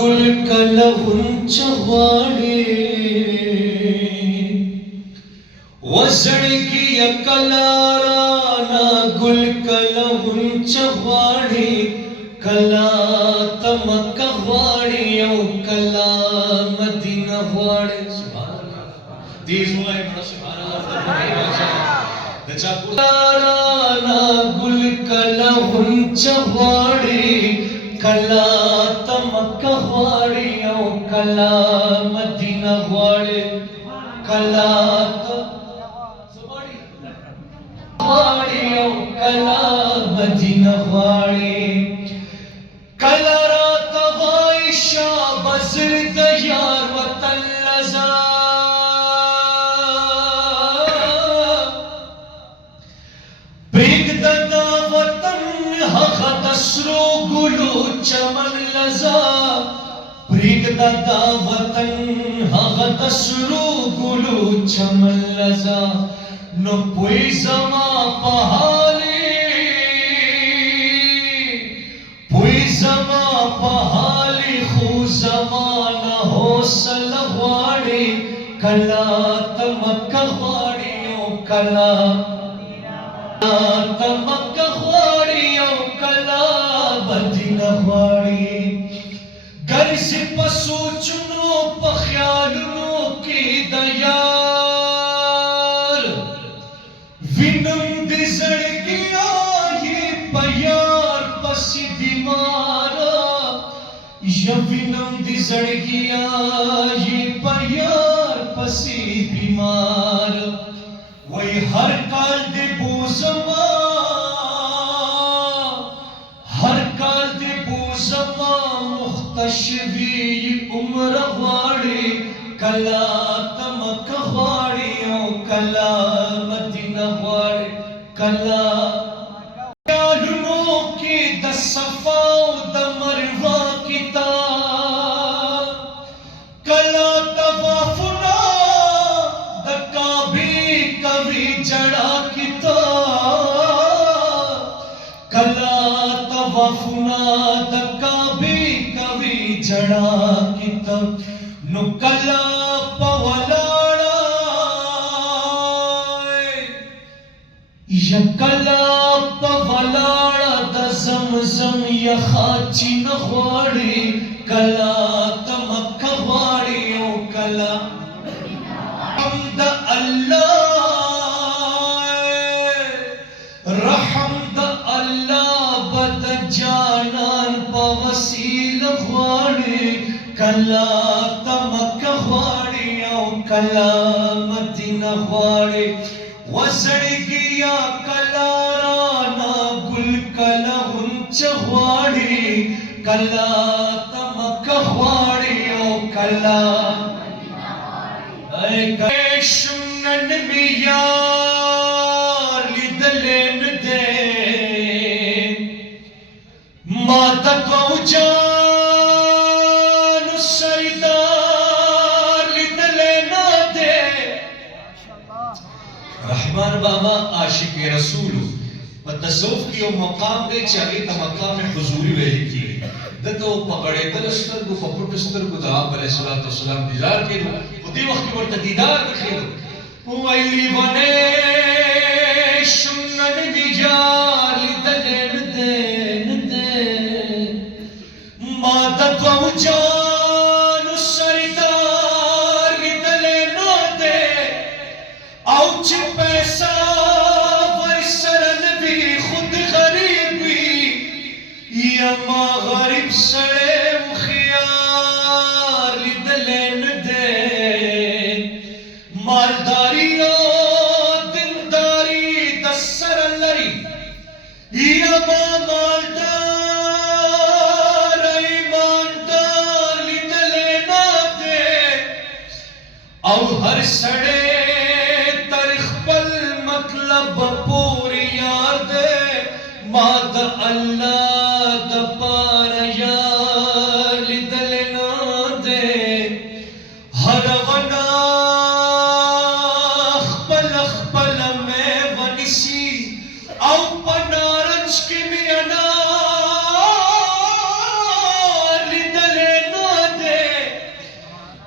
ګل کله هنچ غواړي وسړکی کلارانا ګل کله هنچ غواړي کلا تمک غواړي او کلا مدینه غواړي سبحان الله دې زوای په سبحان الله د چا کلارانا ګل کله هنچ غواړي کلا تمک غواړي أو کلا مدینه غواړي کلا غواړي أو کلا مدینه غواړي کلا را توای شابز د یار وطن لزا وطن سرو ګلو چمن لزا پرېږده دا وطن هغه د سرو ګلو چمن لزا نو پوی زما په حالې پوی زما په حالې خو زما نه حوصله غواړي کلا تمکه غواړي نو کلا تمکه دې زړګیا یې په یار پسې بیمار. وای هر کال دې بوزما مختشوی عمر غواړي کلا تمک غواړي او کلا مدینه غواړي کلا کې د صفا او د مروه کتاب، کلا طوافنا د کعبه کوي جڑا کتاب، کلا طوافنا د کوي جڑا کتاب نو کلا یکلا په ولاړه زمزم یخا چې کلا تمک غواړي او کلا حمد الله رحم د بد جانان په غواړي کلا تمک غواړي او کلا مدینه غواړي وسړګیا کلا رانا ګل کلا هنچ غواړي کلا تمک غواړي او کلا اے کشنن بیار لیدلین دے ماتا تو جان ایمان بابا عاشق رسول په تصوف کې یو مقام دی چې هغه ته مقام حضوری ویل کیږي دته په غړې دل سترګو په پټو سترګو د آپ علیه الصلاۃ والسلام دیدار کړو په دې وخت کې ورته دیدار کړو ویلی ونه شنن یا ما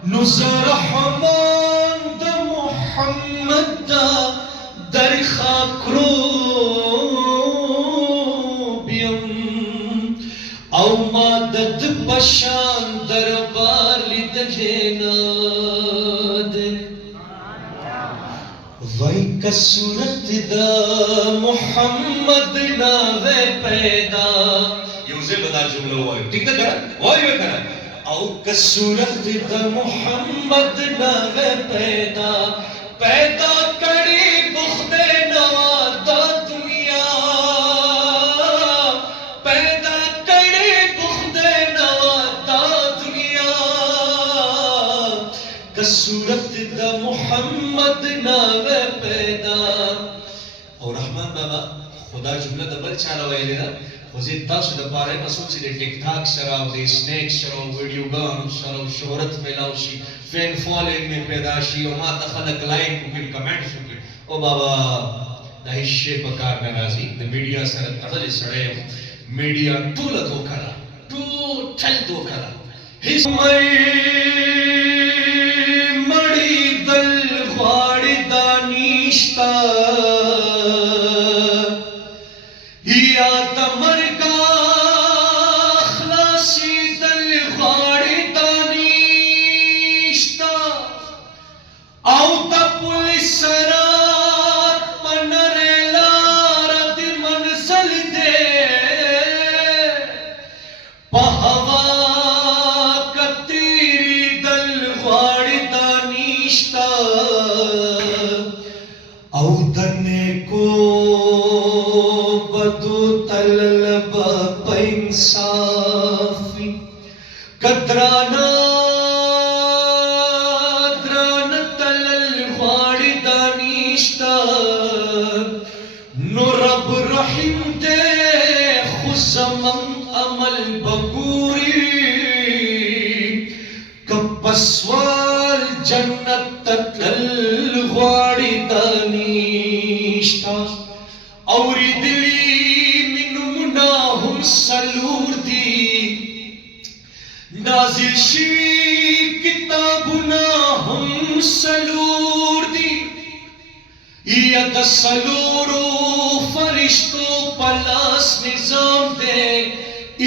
نصر حمان دا محمد دا در خاک رو بیم او ما دد پشان در بار لی دلینا وی کسورت دا محمد ناوے پیدا. یوزے بدا جملہ ہوئے ٹھیک دا کرا ہوئے کرا او کسورت دا محمد ناوے پیدا پیدا کری بخد نوا دا دنیا۔ پیدا کری بخد نوا دا دنیا۔ کسورت دا محمد ناوے پیدا۔ او رحمان بابا، خدا جمله د بل چاله ویلې ده خو زه تاسو د پاره نه سوچ چې د ټیک ټاک سره او د سنیک سره او ویډیوګانو سره او شهرت میلاو شي فین فالوینګ می پیدا شي او ما ته خلک لایک وکړي کمنټس وکړي او بابا دا هیڅ شی په کار نه راځي د میډیا سره تړلې سړی یم. میډیا ټول دوکه دانشتا او دنے کو بدو پینصافی۔ قدرانا دران تلل دانشتا نو رب دے عمل اوری دلی منمنا هم سلور دی نازل شوی کتابنا هم سلور دی یا د سلورو فرشتو پلاس نظام دے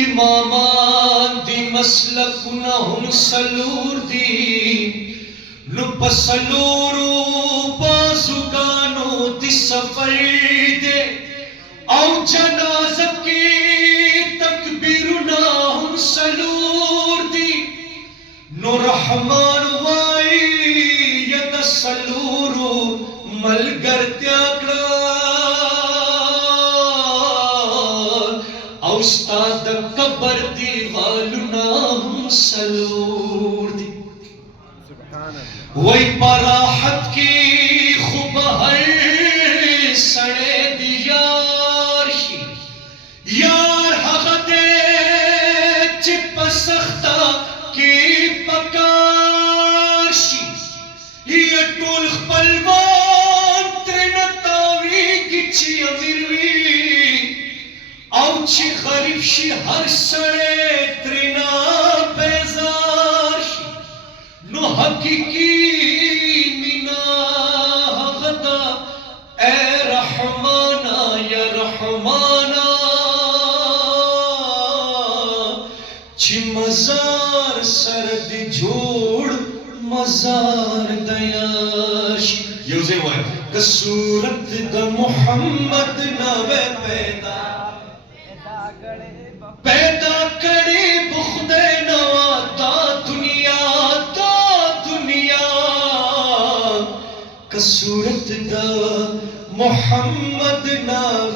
امامان دی مسلکنا هم سلور دی نو پسلورو نو رحمان وائی ید سلورو ملگر تیاکڑا. او استاد قبر دیوالنا هم سلور دی. وای پراحت کی هر سړی نو حقیقی مینا غدا، اے رحمانا، یا رحمانا۔ مزار سرد جوڑ مزار دیاش یوزے وائے کسورت دا محمد نوے پیدا۔ پیدا کرے بخد نوا تا دنیا تا دنیا۔ کسورت دا محمد نوے